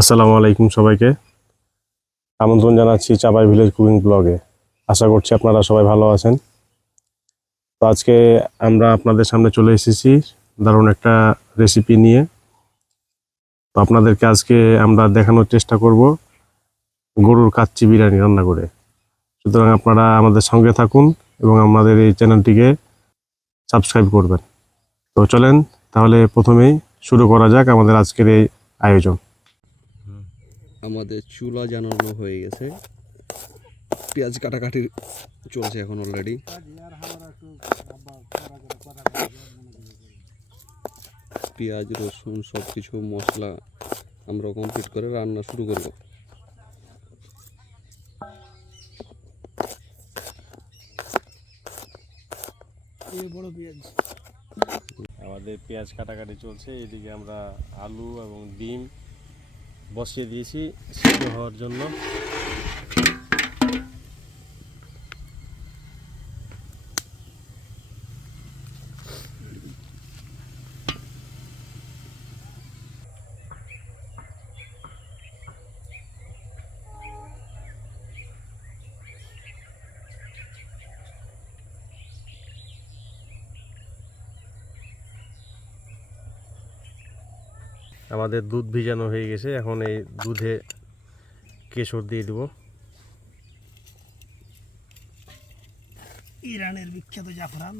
আসসালামু আলাইকুম সবাইকে। আমন্ত্রণ জানাচ্ছি চাপাই ভিলেজ কুকিং ব্লগে। আশা করছি আপনারা সবাই ভালো আছেন। তো আজকে আমরা আপনাদের সামনে চলে এসেছি দারুণ একটা রেসিপি নিয়ে। তো আপনাদেরকে আজকে আমরা দেখানোর চেষ্টা করব গরুর কাচ্চি বিরিয়ানি রান্না করে। সুতরাং আপনারা আমাদের সঙ্গে থাকুন এবং আমাদের এই চ্যানেলটিকে সাবস্ক্রাইব করবেন। তো চলেন তাহলে প্রথমেই শুরু করা যাক আমাদের আজকের এই আয়োজন। আমাদের চুলা জানানো হয়ে গেছে। পেঁয়াজ কাটাকাটি চলছে এখন অলরেডি পেঁয়াজ রসুন সব কিছু মশলা আমরা কমপ্লিট করে রান্না শুরু করব। আমাদের পেঁয়াজ কাটাকাটি চলছে। এদিকে আমরা আলু এবং ডিম বসিয়ে দিয়েছি সিদ্ধ হওয়ার জন্য। আমাদের দুধ ভিজানো হয়ে গেছে। এখন এই দুধে কেশর দিয়ে দেবো। ইরানের বিখ্যাত জাফরান।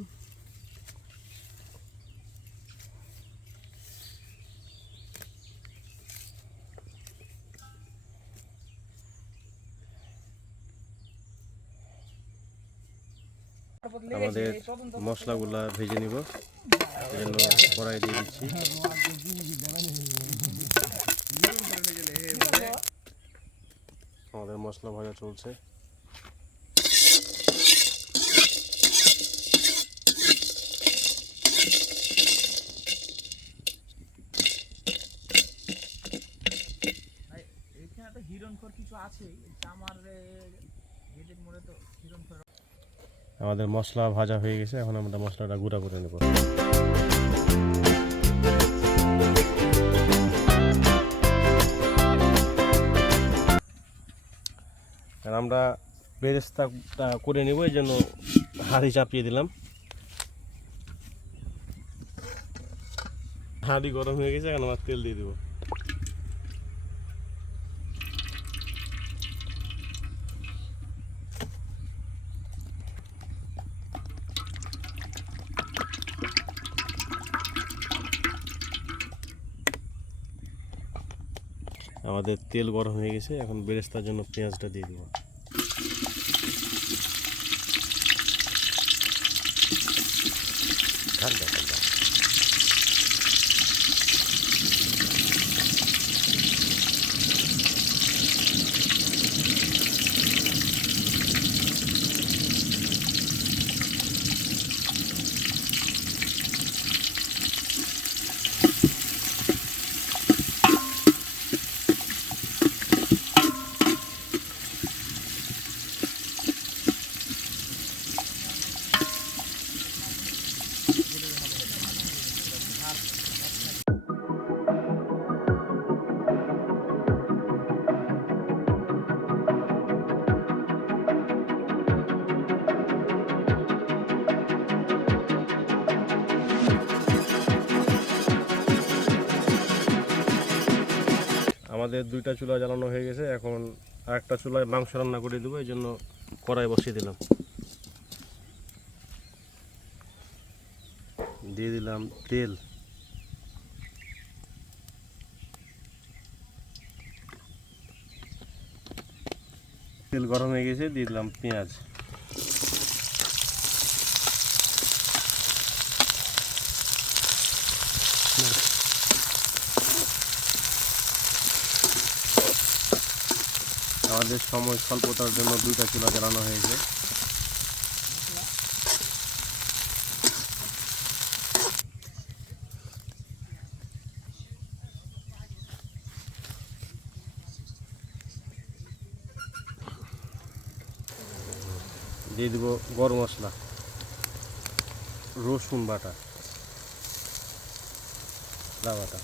আমাদের মশলাগুলা ভেজে নিব। এই জন্য কড়াই দিয়ে দিচ্ছি। মশলা ভাজা চলছে। আমাদের মশলা ভাজা হয়ে গেছে এখন আমরা মশলাটা গুঁড়া করে নেব। আমরা বেরেস্তাটা করে নেব, এই জন্য হাঁড়ি চাপিয়ে দিলাম। হাঁড়ি গরম হয়ে গেছে, এখন আমার তেল দিয়ে দেবো। আমাদের তেল গরম হয়ে গেছে, এখন বেরেস্তার জন্য পেঁয়াজটা দিয়ে দিব। なんだなんだ আমাদের দুইটা চুলা জ্বালানো হয়ে গেছে, এখন আরেকটা চুলায় মাংস রান্না করে দেবো এই জন্য কড়াই বসিয়ে দিলাম। দিয়ে দিলাম তেল। তেল গরম হয়ে গেছে, দিয়ে দিলাম পেঁয়াজ। আমাদের সময় স্বল্পতার জন্য দুইটা চুলা জ্বালানো হয়েছে। দিয়ে দিব গরম মশলা, রসুন বাটা আদা বাটা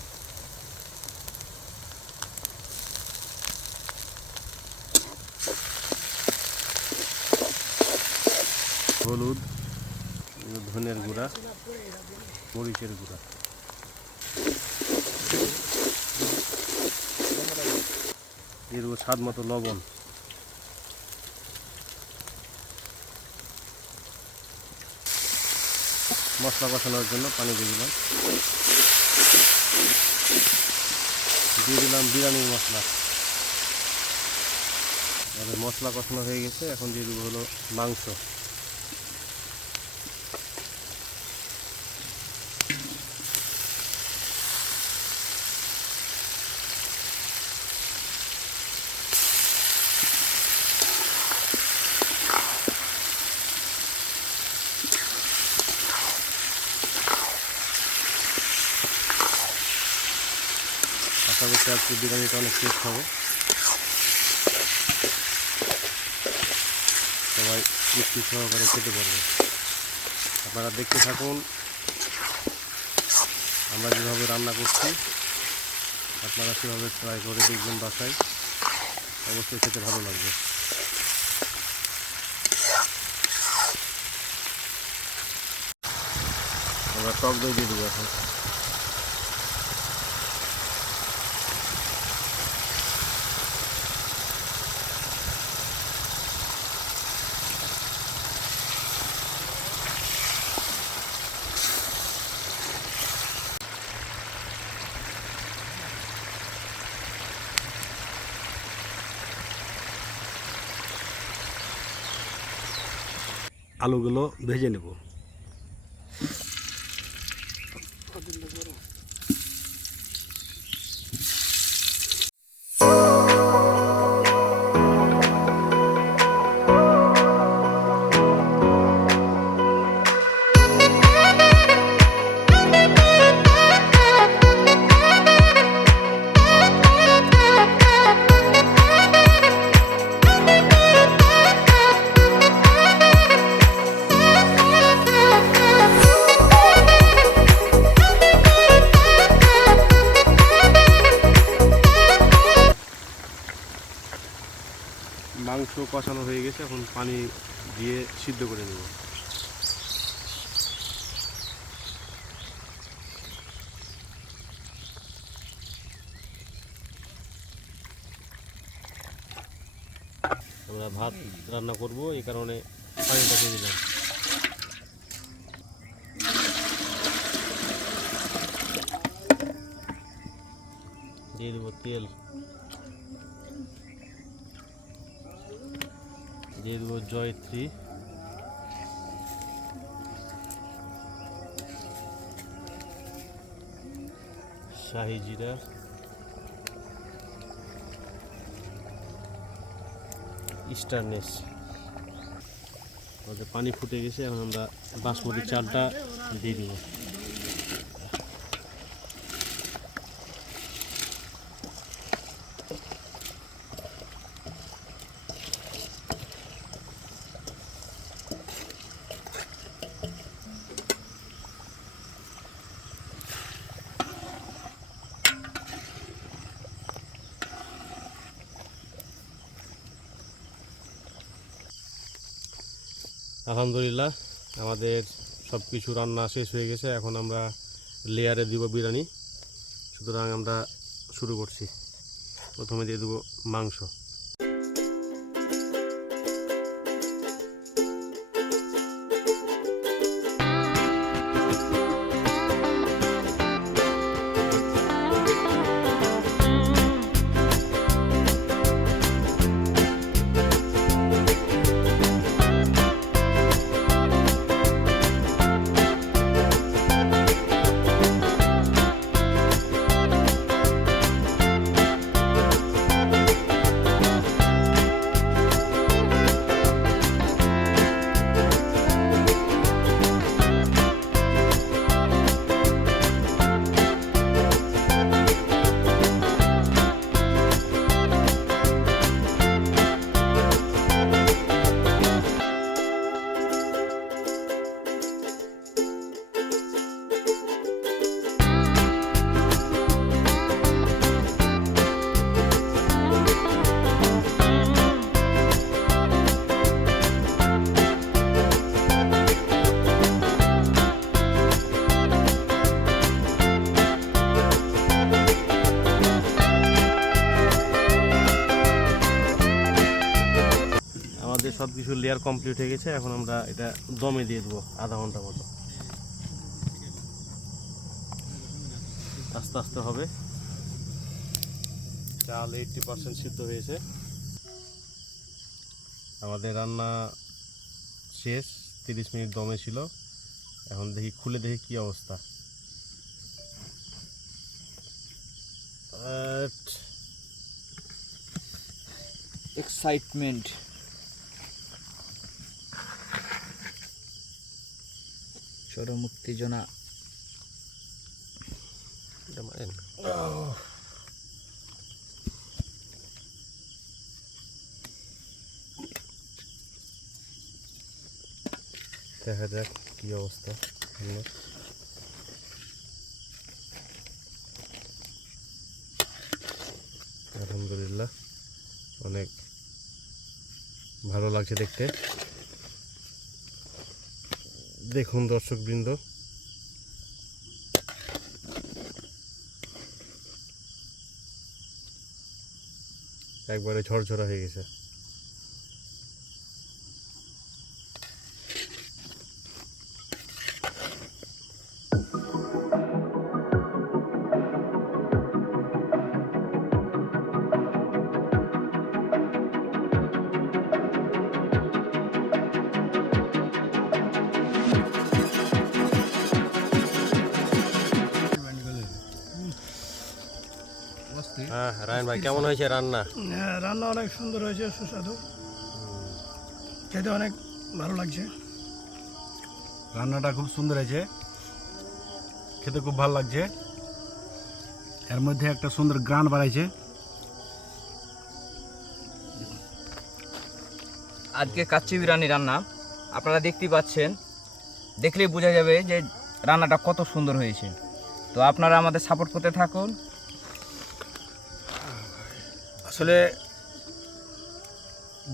হলুদ, ধনের গুঁড়া, মরিচের গুঁড়া। দেবো স্বাদ মতো লবণ। মশলা কষানোর জন্য পানি দিয়ে দিলাম। দিয়ে দিলাম বিরিয়ানির মশলা। মশলা কষানো হয়ে গেছে, এখন দিয়ে দেবো হলো মাংস। করছি আজকে বিরিয়ানিটা অনেক টেস্ট হবে। সবাই তৃপ্তি সহকারে খেতে পারবে। আপনারা দেখতে থাকুন। আমরা যেভাবে রান্না করছি, আপনারা সেভাবে ট্রাই করে দেখবেন বাসায়। অবশ্যই খেতে ভালো লাগবে। আমরা টক দই দিয়ে দেবো এখন। আলুগুলো ভেজে নেব। কষানো হয়ে গেছে, এখন পানি দিয়ে সিদ্ধ করে নেব। আমরা ভাত রান্না করব, এই কারণে পানিটা দিয়ে দিলাম। দিয়ে দেবো তেল। দিয়ে দেবো জয়ত্রী। শাহি জিরা ইস্টারনেস আমাদের পানি ফুটে গেছে, এখন আমরা বাসমতি চালটা দিয়ে দিব। আলহামদুলিল্লাহ, আমাদের সব কিছু রান্না শেষ হয়ে গেছে। এখন আমরা লেয়ারে দিব বিরিয়ানি। সুতরাং আমরা শুরু করছি। প্রথমে দিয়ে দেবো মাংস। লেয়ার কমপ্লিট হয়ে গেছে, এখন আমরা এটা দমে দিয়ে দেবো আধা ঘণ্টা মতো। আস্তে আস্তে হবে। চাল এইটটি পার্সেন্ট সিদ্ধ হয়েছে। আমাদের রান্না শেষ, তিরিশ মিনিট দমে ছিল। এখন দেখি, খুলে দেখি কি অবস্থা। এক্সাইটমেন্ট চরম উত্তেজনা। দেখা যাক কি অবস্থা। আলহামদুলিল্লাহ অনেক ভালো লাগছে দেখতে। দেখুন দর্শকবৃন্দ। একবারে ঝরঝরা হয়ে গেছে। রায়ন ভাই কেমন হয়েছে রান্না? হ্যাঁ রান্না অনেক সুন্দর হয়েছে সুস্বাদু। খেতে অনেক ভালো লাগছে। রান্নাটা খুব সুন্দর হয়েছে। খেতে খুব ভালো লাগছে। এর মধ্যে একটা সুন্দর গ্রান বাড়াইছে আজকে কাচ্চি বিরিয়ানি রান্না। আপনারা দেখতেই পাচ্ছেন দেখলেই বোঝা যাবে যে রান্নাটা কত সুন্দর হয়েছে। তো আপনারা আমাদের সাপোর্ট করতে থাকুন। আসলে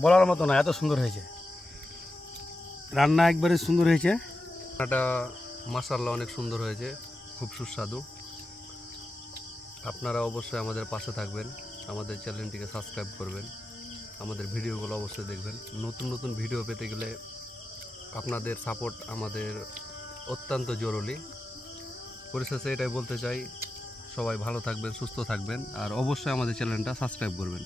বলার মতো না, এত সুন্দর হয়েছে। রান্না একবারে সুন্দর হয়েছে। রান্নাটা মাসাল্লাহ অনেক সুন্দর হয়েছে, খুব সুস্বাদু। আপনারা অবশ্যই আমাদের পাশে থাকবেন, আমাদের চ্যানেলটিকে সাবস্ক্রাইব করবেন, আমাদের ভিডিওগুলো অবশ্যই দেখবেন। নতুন নতুন ভিডিও পেতে গেলে আপনাদের সাপোর্ট আমাদের অত্যন্ত জরুরি। পরিশেষে এটাই বলতে চাই সবাই ভালো থাকবেন সুস্থ থাকবেন আর অবশ্যই আমাদের চ্যানেলটা সাবস্ক্রাইব করবেন।